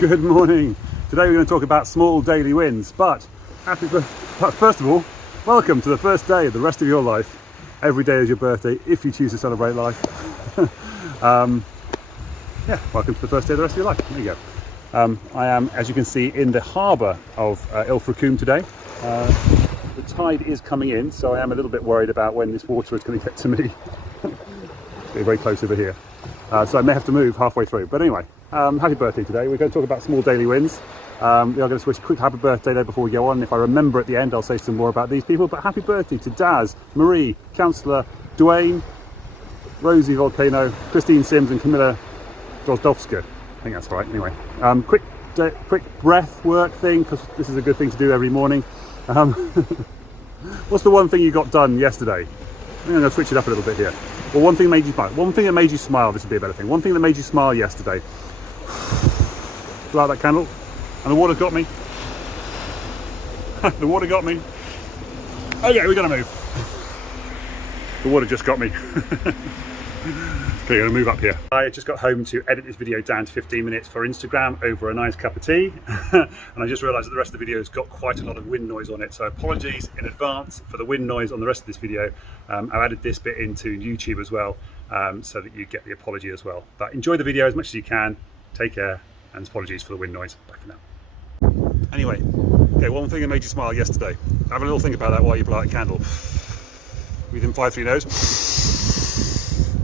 Good morning. Today we're going to talk about small daily wins, but first of all, welcome to the first day of the rest of your life. Every day is your birthday if you choose to celebrate life. Yeah, welcome to the first day of the rest of your life. There you go. I am, as you can see, in the harbour of Ilfracombe today. The tide is coming in, so I am a little bit worried about when this water is going to get to me. It's very close over here. So I may have to move halfway through. But anyway, happy birthday today. We're going to talk about small daily wins. We are going to wish a quick happy birthday there before we go on. If I remember at the end, I'll say some more about these people. But happy birthday to Daz, Marie, Councillor, Dwayne, Rosie Volcano, Christine Sims and Camilla Drozdowska. I think that's right. Anyway, quick breath work thing, because this is a good thing to do every morning. What's the one thing you got done yesterday? I think I'm going to switch it up a little bit here. Well, one thing made you smile. One thing that made you smile, this would be a better thing. One thing that made you smile yesterday. Blow out that candle. And the water got me. The water got me. Okay, we're going to move. The water just got me. Okay, I'm going to move up here. I just got home to edit this video down to 15 minutes for Instagram over a nice cup of tea. And I just realised that the rest of the video has got quite a lot of wind noise on it. So apologies in advance for the wind noise on the rest of this video. I've added this bit into YouTube as well, so that you get the apology as well. But enjoy the video as much as you can. Take care, and apologies for the wind noise. Bye for now. Anyway, okay, one thing that made you smile yesterday. Have a little think about that while you blow out a candle. Breathe in 5 through your nose.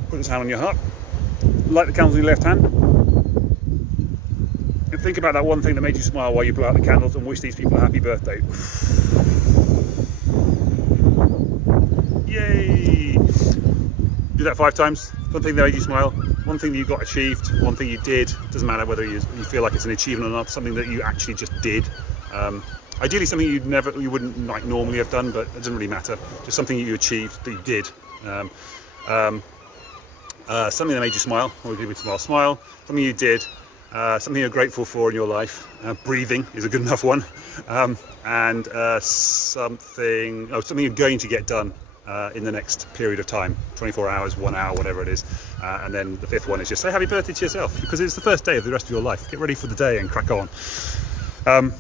Put this hand on your heart, light the candles in your left hand, and think about that one thing that made you smile while you blow out the candles and wish these people a happy birthday. Yay! Do that 5 times. One thing that made you smile, one thing that you got achieved, one thing you did. Doesn't matter whether you feel like it's an achievement or not, something that you actually just did. Ideally something you wouldn't like normally have done, but it doesn't really matter. Just something that you achieved, that you did. Something that made you smile, or give you a smile, something you did, something you're grateful for in your life. Breathing is a good enough one. And something you're going to get done in the next period of time, 24 hours, 1 hour, whatever it is. And then the 5th one is just say happy birthday to yourself, because it's the first day of the rest of your life. Get ready for the day and crack on.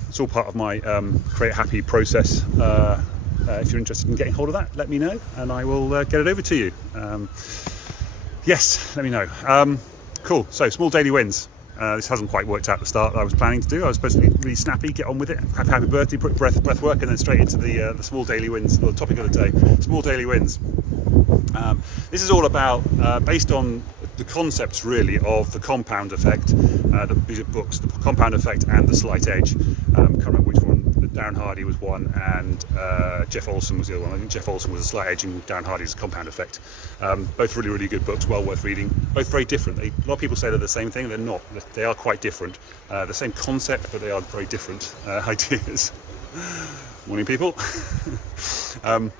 It's all part of my Create Happy process. If you're interested in getting hold of that, let me know and I will get it over to you. Yes, let me know. Cool, so small daily wins. This hasn't quite worked out the start that I was planning to do. I was supposed to be really snappy, get on with it, happy birthday, put breath work, and then straight into the small daily wins, or the topic of the day, small daily wins. This is all about, based on the concepts really of the compound effect, these are books, the compound effect and the slight edge. Can't remember which one. Darren Hardy was one, and Jeff Olson was the other one. I think Jeff Olson was a slight edge and Darren Hardy's a compound effect. Both really, really good books, well worth reading. Both very different. A lot of people say they're the same thing. They're not. They are quite different. The same concept, but they are very different ideas. Morning, people. Lots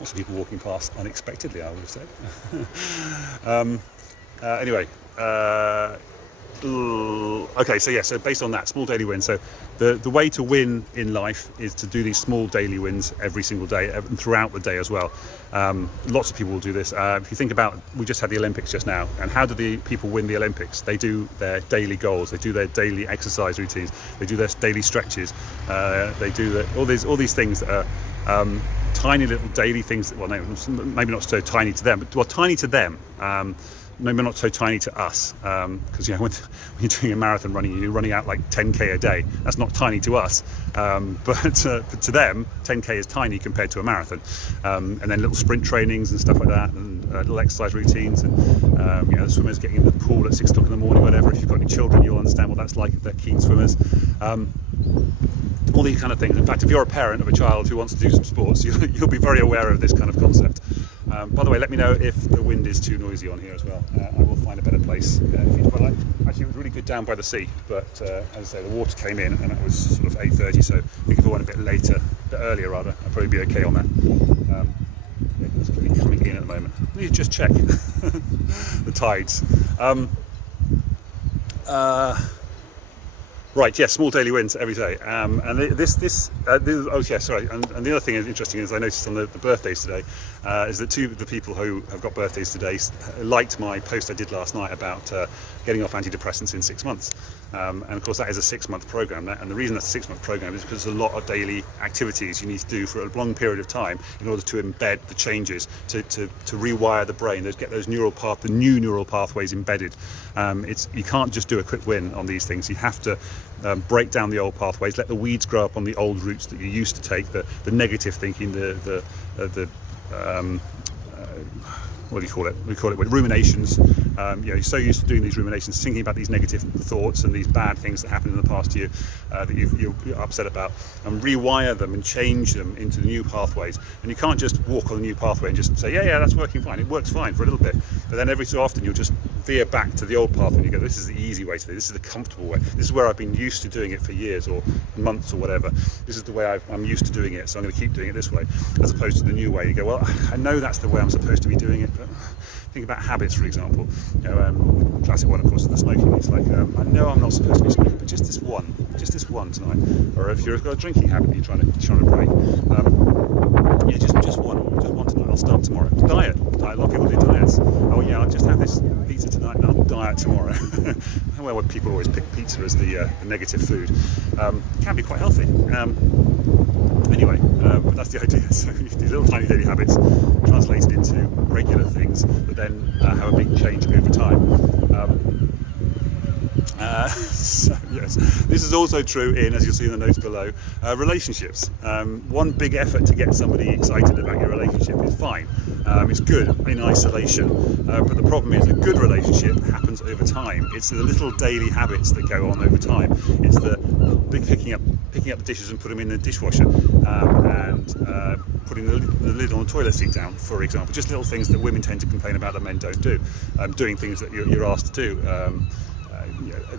of people walking past unexpectedly, I would have said. Anyway. Okay, so yeah, so based on that, small daily wins. So the way to win in life is to do these small daily wins every single day and throughout the day as well. Lots of people will do this. If you think about, we just had the Olympics just now, and how do the people win the Olympics? They do their daily goals, they do their daily exercise routines, they do their daily stretches, they do all these things that are tiny little daily things. Well, no, maybe not so tiny to them, but well, tiny to them. Maybe not so tiny to us, because when you're doing a marathon running, you're running out like 10k a day. That's not tiny to us, but to them, 10k is tiny compared to a marathon. And then little sprint trainings and stuff like that, and little exercise routines, and the swimmers getting in the pool at 6 o'clock in the morning, whatever. If you've got any children, you'll understand what that's like if they're keen swimmers. All these kind of things. In fact, if you're a parent of a child who wants to do some sports, you'll be very aware of this kind of concept. By the way, let me know if the wind is too noisy on here as well. I will find a better place. Actually, it was really good down by the sea, but as I say, the water came in and it was sort of 8:30, so I think if I went a bit earlier rather, I'd probably be okay on that. It's coming in at the moment. Let me just check the tides. Right, yes, small daily wins every day. And oh yeah, sorry. And the other thing is interesting is I noticed on the birthdays today is that two of the people who have got birthdays today liked my post I did last night about getting off antidepressants in 6 months. And of course that is a 6-month program. And the reason that's a 6-month program is because there's a lot of daily activities you need to do for a long period of time in order to embed the changes, to rewire the brain, get those the new neural pathways embedded. You can't just do a quick win on these things. You have to break down the old pathways, let the weeds grow up on the old routes that you used to take, the negative thinking, what do you call it? We call it ruminations. You're so used to doing these ruminations, thinking about these negative thoughts and these bad things that happened in the past to you that you're upset about, and rewire them and change them into the new pathways. And you can't just walk on the new pathway and just say, yeah, that's working fine. It works fine for a little bit, but then every so often you'll just veer back to the old path and you go, this is the easy way to do it. This is the comfortable way. This is where I've been used to doing it for years or months or whatever. This is the way I'm used to doing it, so I'm going to keep doing it this way, as opposed to the new way. You go, well, I know that's the way I'm supposed to be doing it. Think about habits, for example. Classic one, of course, is the smoking. It's like, I know I'm not supposed to be smoking, but just this one tonight. Or if you've got a drinking habit you're trying to break, just one tonight. I'll start tomorrow. Diet. A lot of people do diets. Oh yeah, I'll just have this pizza tonight and I'll diet tomorrow. Well, people always pick pizza as the negative food. It can be quite healthy. Anyway, but that's the idea. So these little tiny daily habits translated into regular things that then have a big change over time. So yes, this is also true in, as you'll see in the notes below, relationships. One big effort to get somebody excited about your relationship is fine. It's good in isolation, but the problem is a good relationship happens over time. It's the little daily habits that go on over time. It's the big picking up the dishes and put them in the dishwasher, and putting the lid on the toilet seat down, for example. Just little things that women tend to complain about that men don't do. Doing things that you're asked to do.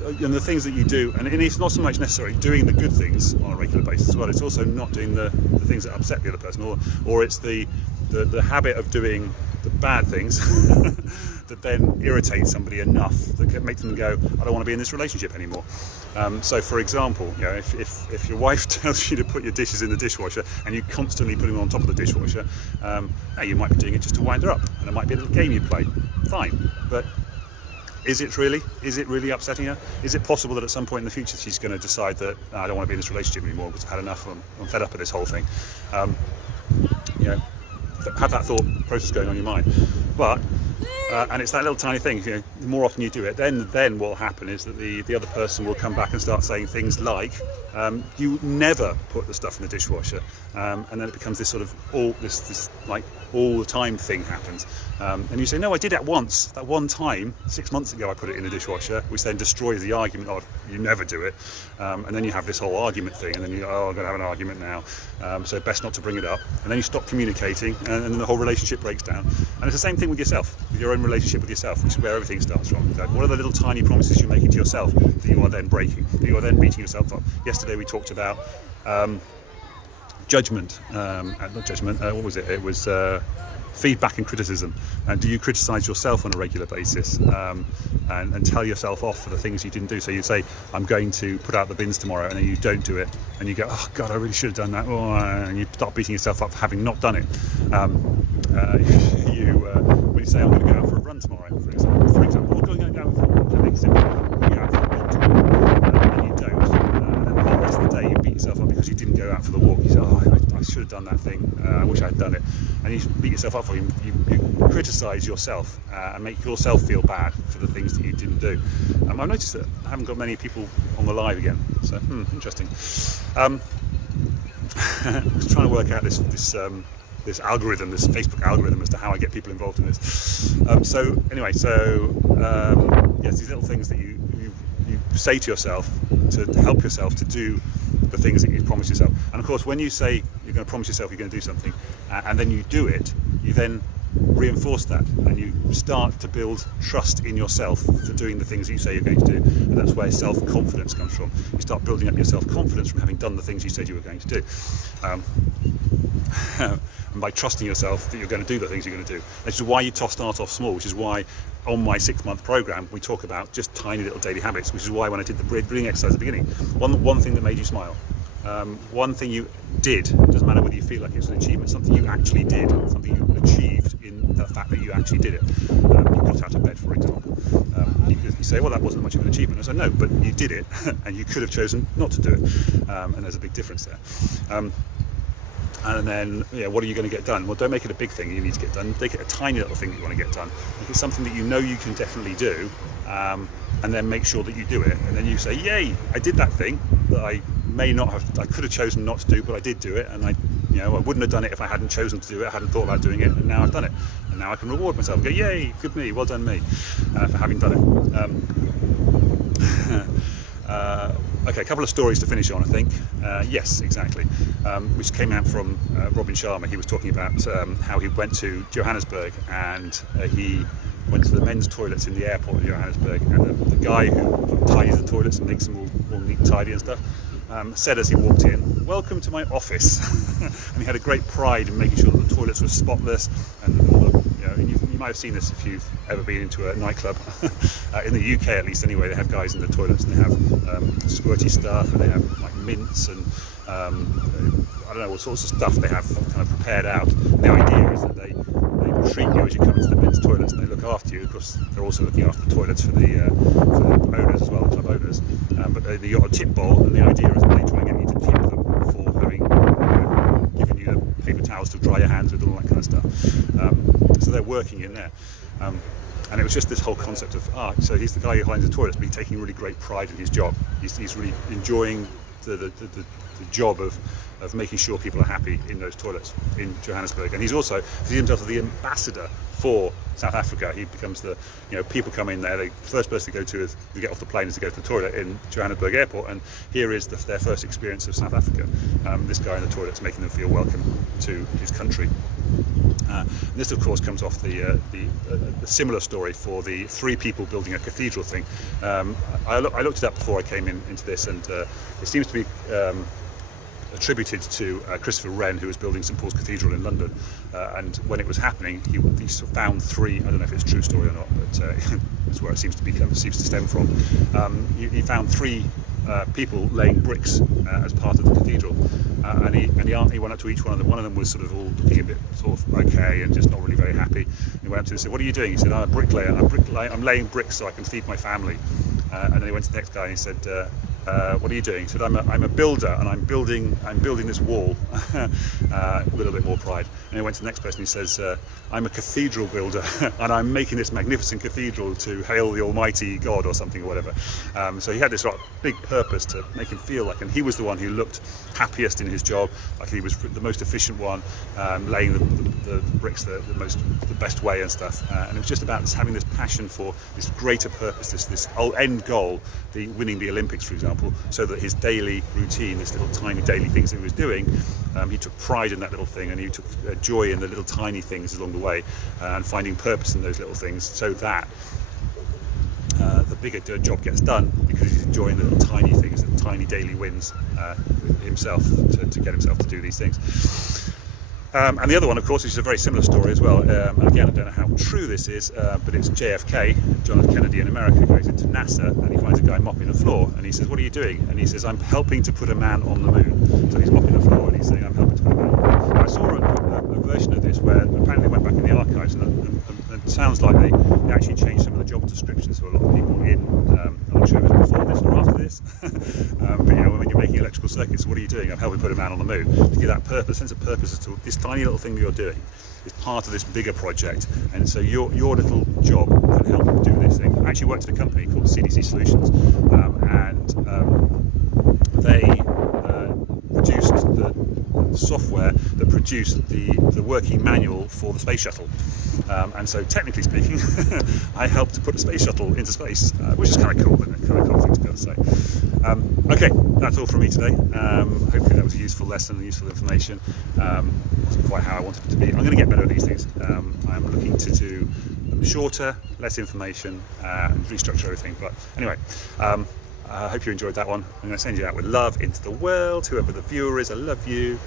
And the things that you do, and it's not so much necessarily doing the good things on a regular basis as well, it's also not doing the things that upset the other person, or it's the habit of doing the bad things that then irritate somebody enough that can make them go, I don't want to be in this relationship anymore. So for example, if your wife tells you to put your dishes in the dishwasher and you constantly put them on top of the dishwasher, you might be doing it just to wind her up, and it might be a little game you play. Fine, but is it really upsetting her? Is it possible that at some point in the future she's going to decide that I don't want to be in this relationship anymore because I've had enough, I'm fed up with this whole thing? Have that thought process going on in your mind. But and it's that little tiny thing. The more often you do it, then what will happen is that the other person will come back and start saying things like, "You never put the stuff in the dishwasher," and then it becomes this sort of all the time thing happens. And you say, "No, I did it once. That one time, 6 months ago, I put it in the dishwasher," which then destroys the argument of you never do it. And then you have this whole argument thing, and then I'm going to have an argument now, so best not to bring it up. And then you stop communicating, and then the whole relationship breaks down. And it's the same thing with yourself, with your own relationship with yourself, which is where everything starts from. What are the little tiny promises you're making to yourself that you are then breaking, that you are then beating yourself up? Yesterday we talked about judgment, not judgment, what was it? It was feedback and criticism. And do you criticize yourself on a regular basis and tell yourself off for the things you didn't do? So you say, I'm going to put out the bins tomorrow, and then you don't do it, and you go, oh God, I really should have done that, and you start beating yourself up for having not done it. When you say, I'm going to go out for a run tomorrow, for example, or going out for a walk, that makes sense. Going out for a walk tomorrow, and you don't, and then the whole rest of the day you beat yourself up because you didn't go out for the walk. You say, oh, I should have done that thing, I wish I had done it, and you beat yourself up for it. You criticise yourself and make yourself feel bad for the things that you didn't do. I've noticed that I haven't got many people on the live again, so interesting. I was trying to work out this algorithm, this Facebook algorithm, as to how I get people involved in this. Yes, these little things that you say to yourself to help yourself to do the things that you promise yourself. And of course, when you say you're going to promise yourself you're going to do something, and then you do it, you then reinforce that, and you start to build trust in yourself for doing the things you say you're going to do, and that's where self-confidence comes from. You start building up your self-confidence from having done the things you said you were going to do. and by trusting yourself that you're going to do the things you're going to do. Which is why you start off small, which is why on my 6-month program we talk about just tiny little daily habits, which is why when I did the breathing exercise at the beginning, one thing that made you smile, one thing you did, doesn't matter whether you feel like it's an achievement, something you actually did, something you achieved in the fact that you actually did it. You got out of bed, for example. You say, well, that wasn't much of an achievement. I said, no, but you did it, and you could have chosen not to do it, and there's a big difference there. And then, what are you going to get done? Well, don't make it a big thing you need to get done. Make it a tiny little thing that you want to get done. Make it something that you know you can definitely do, and then make sure that you do it. And then you say, yay, I did that thing that I could have chosen not to do, but I did do it. And I wouldn't have done it if I hadn't chosen to do it. I hadn't thought about doing it, and now I've done it. And now I can reward myself. Go, yay, good me, well done me, for having done it. Okay, a couple of stories to finish on, I think. Yes, exactly. Which came out from Robin Sharma. He was talking about how he went to Johannesburg, and he went to the men's toilets in the airport of Johannesburg, and the guy who tidies the toilets and makes them all neat and tidy and stuff, said as he walked in, "Welcome to my office." And he had a great pride in making sure that the toilets were spotless, and all the, and you might have seen this if you've ever been into a nightclub. In the UK at least anyway, they have guys in the toilets, and they have squirty stuff, and they have like mints and I don't know, all sorts of stuff they have kind of prepared out. And the idea is that they treat you as you come into the men's toilets, and they look after you. Of course, they're also looking after the toilets for the owners as well, the club owners. But you've got a tip bowl, and the idea is that they try and get you to tip them for having given you the paper towels to dry your hands with, all that kind of stuff. So they're working in there. And it was just this whole concept of, so he's the guy who cleans the toilets, but he's taking really great pride in his job. He's really enjoying the job of making sure people are happy in those toilets in Johannesburg. And he's also sees himself as the ambassador for South Africa. He becomes the, people come in there, the first person to go to is to get off the plane is to go to the toilet in Johannesburg airport, and here is their first experience of South Africa. This guy in the toilets making them feel welcome to his country. And this, of course, comes off the similar story for the 3 people building a cathedral thing. I looked it up before I came into this, and it seems to be attributed to Christopher Wren, who was building St Paul's Cathedral in London. And when it was happening, he found 3. I don't know if it's a true story or not, but that's where it seems to stem from. He found 3 people laying bricks as part of the cathedral, and he went up to each one of them. One of them was sort of all looking a bit sort of okay and just not really very happy. He went up to him and said, "What are you doing?" He said, "I'm a bricklayer. I'm laying bricks so I can feed my family." And then he went to the next guy and he said, "What are you doing?" He said, I'm a builder, and I'm building this wall." A little bit more pride. And he went to the next person. He says, "I'm a cathedral builder, and I'm making this magnificent cathedral to hail the Almighty God," or something, or whatever. So he had this big purpose to make him feel like, and he was the one who looked happiest in his job, like he was the most efficient one, laying the bricks the best way and stuff. And it was just about having this passion for this greater purpose, this end goal, winning the Olympics, for example, so that his daily routine, this little tiny daily things that he was doing, he took pride in that little thing, and he took joy in the little tiny things along the way, and finding purpose in those little things, so that the bigger job gets done, because he's enjoying the little tiny things, the tiny daily wins himself to get himself to do these things. And the other one, of course, is a very similar story as well. And again, I don't know how true this is, but it's JFK, John F. Kennedy in America, goes into NASA, and he finds a guy mopping the floor, and he says, "What are you doing?" And he says, "I'm helping to put a man on the moon." So he's mopping the floor, and he's saying, "I'm helping to put a man on the moon." And I saw a version of this where apparently they went back in the archives, and it sounds like they actually changed some of the job descriptions for a lot of people in, I'm not sure if it was before this or after this, but when you're making electrical circuits, what are you doing? I'm helping put a man on the moon. To give that purpose, sense of purpose to this tiny little thing that you're doing is part of this bigger project, and so your little job can help do this thing. I actually worked at a company called CDC Solutions, and they produced the software that produced the working manual for the space shuttle, and so technically speaking, I helped to put a space shuttle into space, which is kind of cool, isn't it? Kind of cool thing to be able to say. Okay, that's all from me today. Hopefully that was a useful lesson and useful information. Wasn't quite how I wanted it to be. I'm going to get better at these things. I'm looking to do them shorter, less information, and restructure everything. But anyway, I hope you enjoyed that one. I'm going to send you out with love into the world. Whoever the viewer is, I love you.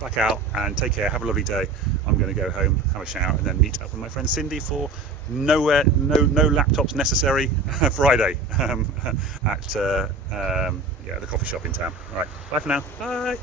Back out and take care. Have a lovely day. I'm going to go home, have a shower, and then meet up with my friend Cindy for no laptops necessary Friday at the coffee shop in town. All right, bye for now. Bye.